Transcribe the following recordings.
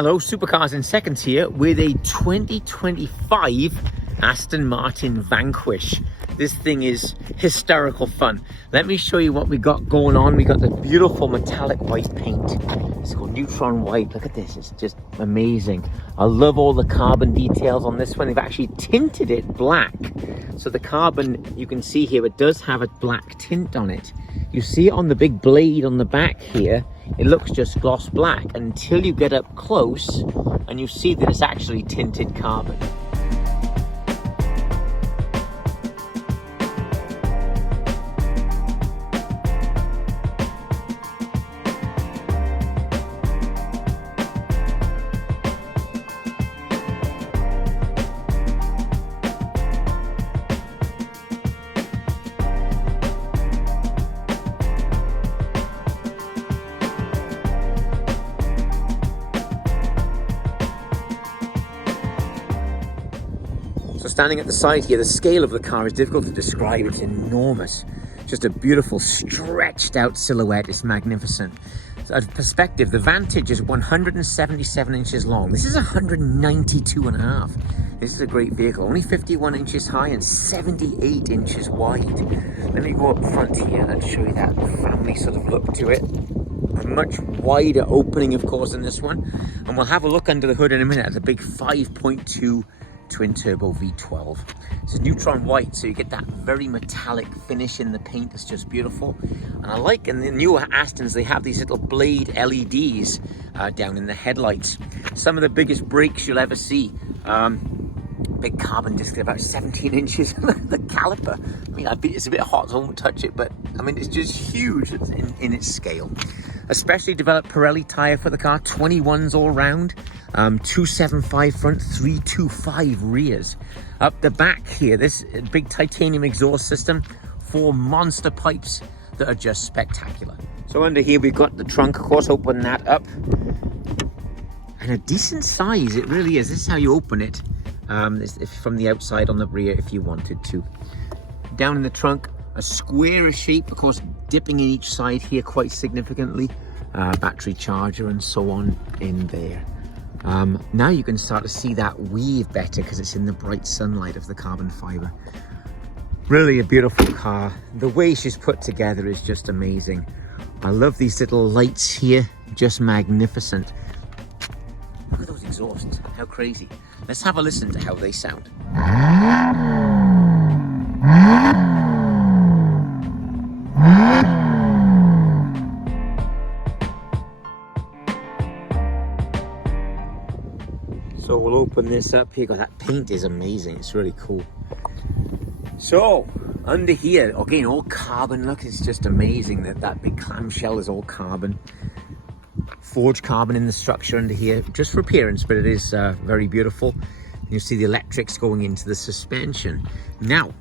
Hello, Supercars in Seconds here with a 2025 Aston Martin Vanquish. This thing is hysterical fun. Let me show you what we got going on. We got the beautiful metallic white paint. It's called Neutron White. Look at this, it's just amazing. I love all the carbon details on this one. They've actually tinted it black. So the carbon, you can see here, it does have a black tint on it. You see it on the big blade on the back here. It looks just gloss black until you get up close and you see that it's actually tinted carbon. So standing at the side here, the scale of the car is difficult to describe. It's enormous. Just a beautiful stretched out silhouette. It's magnificent. So as perspective, the Vantage is 177 inches long. This is 192 and a half. This is a great vehicle. Only 51 inches high and 78 inches wide. Let me go up front here and show you that family sort of look to it. A much wider opening, of course, than this one. And we'll have a look under the hood in a minute at the big 5.2 twin turbo V12. It's neutron white, so you get that very metallic finish in the paint. It's just beautiful. And I like in the newer Astons, they have these little blade LEDs down in the headlights. Some of the biggest brakes you'll ever see. Big carbon disc, about 17 inches. The caliper, I mean, it's a bit hot, so I won't touch it, but I mean, it's just huge in its scale. A specially developed Pirelli tire for the car, 21s all round. 275 front, 325 rears. Up the back here, this big titanium exhaust system, 4 monster pipes that are just spectacular. So under here we've got the trunk, of course. Open that up, and a decent size it really is. This is how you open it, from the outside on the rear if you wanted to. Down in the trunk, a squarish shape, of course, dipping in each side here quite significantly. Battery charger and so on in there. Now you can start to see that weave better because it's in the bright sunlight of the carbon fiber. Really a beautiful car. The way she's put together is just amazing. I love these little lights here, just magnificent. Look at those exhausts, how crazy. Let's have a listen to how they sound. So we'll open this up here. God, that paint is amazing. It's really cool. So under here, again, all carbon. Look, it's just amazing that big clamshell is all carbon. Forged carbon in the structure under here, just for appearance, but it is very beautiful. You see the electrics going into the suspension. Now,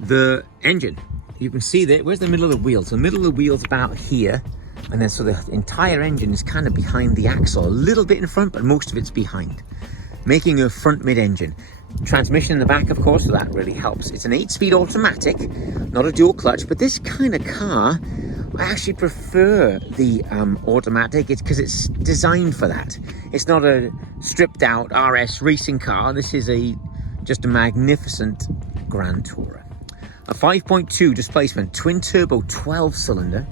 the engine, you can see that. Where's the middle of the wheel? So the middle of the wheel's about here. And then so the entire engine is kind of behind the axle, a little bit in front, but most of it's behind, making a front mid-engine. Transmission in the back, of course, so that really helps. It's an 8-speed automatic, not a dual clutch, but this kind of car, I actually prefer the automatic. It's because it's designed for that. It's not a stripped out RS racing car. This is just a magnificent Grand Tourer. A 5.2 displacement, twin turbo 12 cylinder,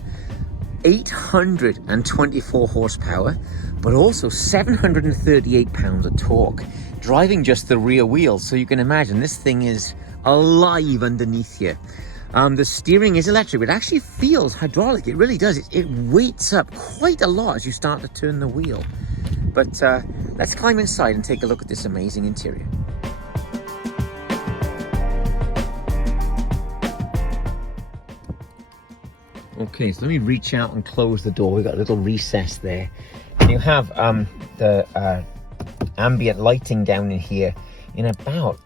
824 horsepower, but also 738 pounds of torque, driving just the rear wheels. So you can imagine this thing is alive underneath here. The steering is electric, but it actually feels hydraulic. It really does. It weights up quite a lot as you start to turn the wheel. But let's climb inside and take a look at this amazing interior. Okay, so let me reach out and close the door. We've got a little recess there. And you have the ambient lighting down in here in about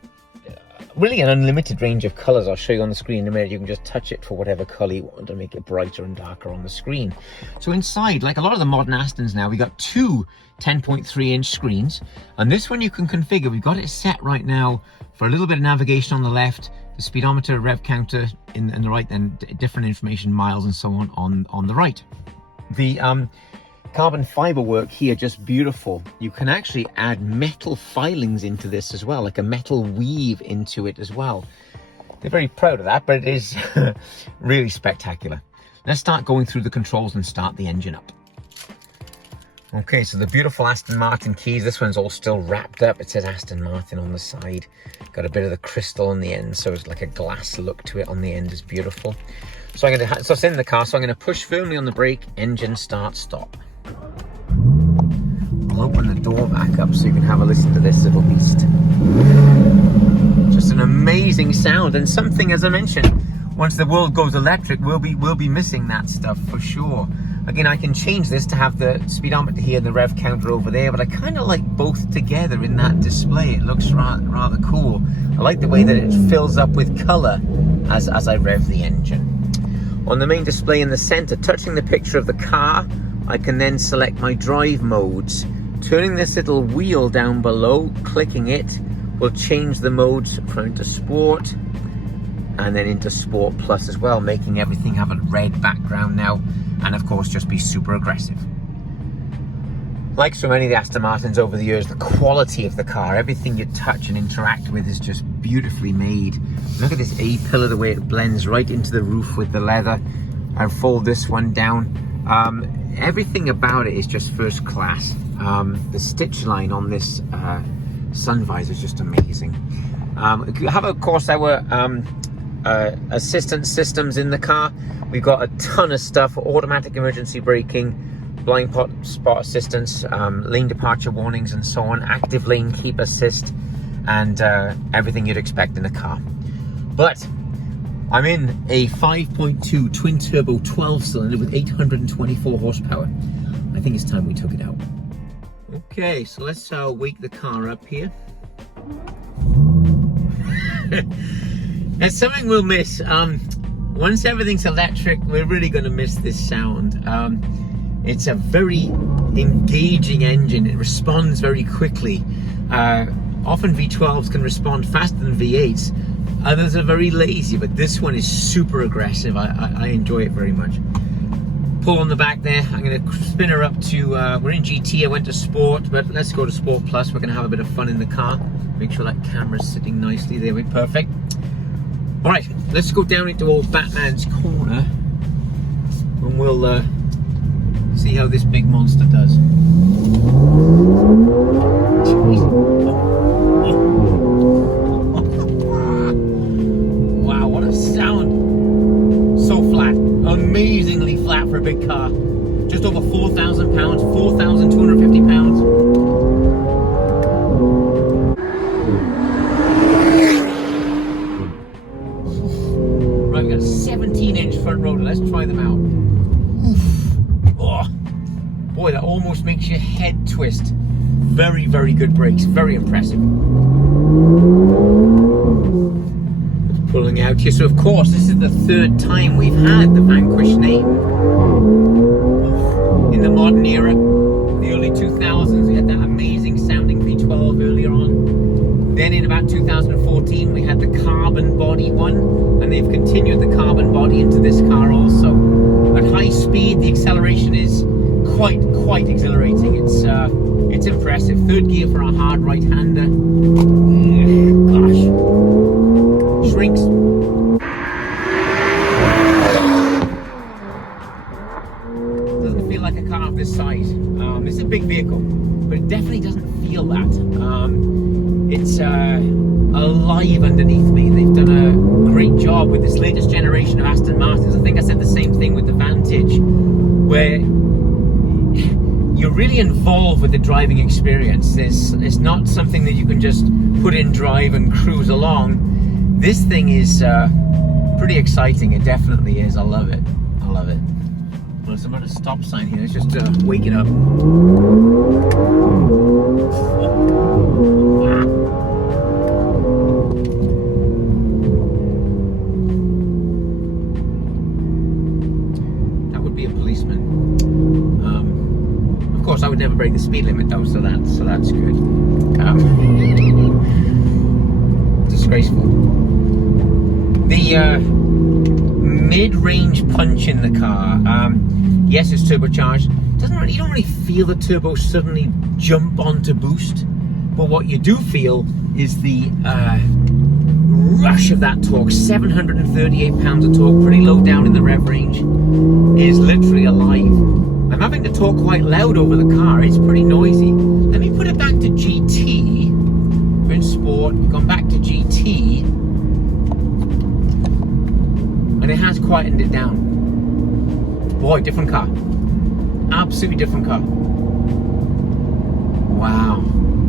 really an unlimited range of colors. I'll show you on the screen in a minute. You can just touch it for whatever color you want to make it brighter and darker on the screen. So inside, like a lot of the modern Astons now, we got 2 10.3-inch screens, and this one you can configure. We've got it set right now for a little bit of navigation on the left, the speedometer, rev counter in the right, then different information, miles and so on the right. The Carbon fiber work here, just beautiful. You can actually add metal filings into this as well, like a metal weave into it as well. They're very proud of that, but it is really spectacular. Let's start going through the controls and start the engine up. Okay, so the beautiful Aston Martin keys. This one's all still wrapped up. It says Aston Martin on the side. Got a bit of the crystal on the end, so it's like a glass look to it on the end. Is beautiful. So so it's in the car. So I'm going to push firmly on the brake. Engine start, stop. I'll open the door back up so you can have a listen to this little beast. Just an amazing sound, and something, as I mentioned, once the world goes electric, we'll be missing that stuff for sure. Again, I can change this to have the speedometer here and the rev counter over there, but I kind of like both together in that display. It looks rather cool. I like the way that it fills up with color as I rev the engine. On the main display in the center, touching the picture of the car, I can then select my drive modes. Turning this little wheel down below, clicking it, will change the modes from into Sport and then into Sport Plus as well, making everything have a red background now, and of course just be super aggressive. Like so many of the Aston Martins over the years, the quality of the car, everything you touch and interact with is just beautifully made. Look at this A-pillar, the way it blends right into the roof with the leather. I'll fold this one down. Everything about it is just first class. The stitch line on this sun visor is just amazing. We have, of course, our assistance systems in the car. We've got a ton of stuff: automatic emergency braking, blind spot assistance, lane departure warnings and so on, active lane keep assist, and everything you'd expect in a car. But I'm in a 5.2 twin turbo 12 cylinder with 824 horsepower. I think it's time we took it out. Okay, so let's wake the car up here. That's something we'll miss. Once everything's electric, we're really going to miss this sound. It's a very engaging engine. It responds very quickly. Often V12s can respond faster than V8s. Others are very lazy, but this one is super aggressive. I enjoy it very much. Pull on the back there. I'm going to spin her up to, we're in GT, I went to Sport, but let's go to Sport Plus. We're going to have a bit of fun in the car. Make sure that camera's sitting nicely. There we go, perfect. All right, let's go down into old Batman's corner and we'll see how this big monster does. Wow, what a sound. So flat, amazingly flat for a big car. Just over 4,000 pounds, 4,250 pounds. Right, we've got a 17-inch front rotor. Let's try them out. Oh, boy, that almost makes your head twist. Very, very good brakes. Very impressive. Pulling out here. So, of course, this is the third time we've had the Vanquish name. In the modern era, the early 2000s, we had that amazing sounding V12 earlier on. Then in about 2014, we had the carbon body one, and they've continued the carbon body into this car also. At high speed, the acceleration is quite exhilarating. It's impressive. Third gear for a hard right-hander. Gosh. Shrinks. Doesn't feel like a car of this size. It's a big vehicle, but it definitely doesn't feel that. It's alive underneath me. They've done a great job with this latest generation of Aston Martins. I think I said the same thing with the Vantage, where you're really involved with the driving experience. It's not something that you can just put in drive and cruise along. This thing is pretty exciting. It definitely is. I love it. I love it. Well, there's about a stop sign here. It's just waking up. That would be a policeman. Of course, I would never break the speed limit though, so that's good. Disgraceful. The mid-range punch in the car, yes, it's turbocharged. you don't really feel the turbo suddenly jump onto boost, but what you do feel is the rush of that torque. 738 pounds of torque, pretty low down in the rev range, is literally alive. I'm having to talk quite loud over the car. It's pretty noisy. Let me put it back to GT. We're in sport. We've gone back to GT, and it has quietened it down. Boy, different car. Absolutely different car. Wow.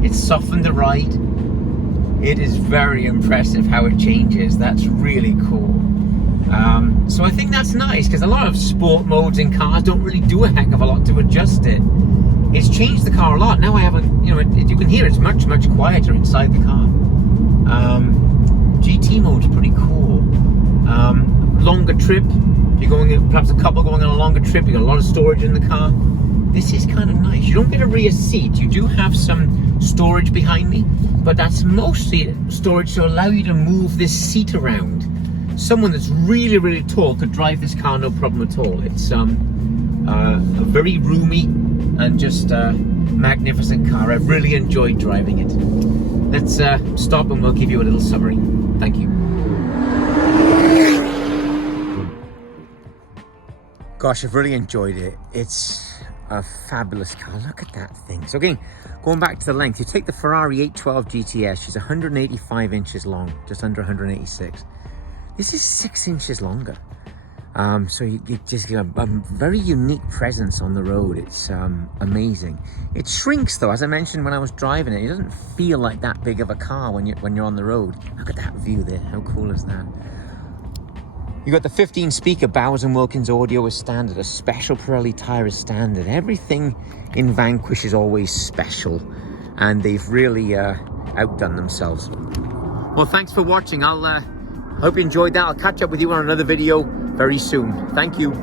It's softened the ride. It is very impressive how it changes. That's really cool. So I think that's nice, because a lot of sport modes in cars don't really do a heck of a lot to adjust it. It's changed the car a lot. Now I have you can hear it's much, much quieter inside the car. GT mode's pretty cool. Longer trip. If you're going, perhaps a couple going on a longer trip, you got a lot of storage in the car. This is kind of nice. You don't get a rear seat. You do have some storage behind me, but that's mostly storage to allow you to move this seat around. Someone that's really, really tall could drive this car no problem at all. It's a very roomy and just magnificent car. I've really enjoyed driving it. Let's stop and we'll give you a little summary. Thank you. Gosh, I've really enjoyed it. It's a fabulous car. Look at that thing. So again, going back to the length, you take the Ferrari 812 GTS. She's 185 inches long, just under 186. This is 6 inches longer. So you just get a very unique presence on the road. It's amazing. It shrinks though, as I mentioned when I was driving it. It doesn't feel like that big of a car when you're on the road. Look at that view there. How cool is that? You got the 15 speaker Bowers & Wilkins audio as standard, a special Pirelli tire as standard. Everything in Vanquish is always special, and they've really outdone themselves. Well, thanks for watching. I'll hope you enjoyed that. I'll catch up with you on another video very soon. Thank you.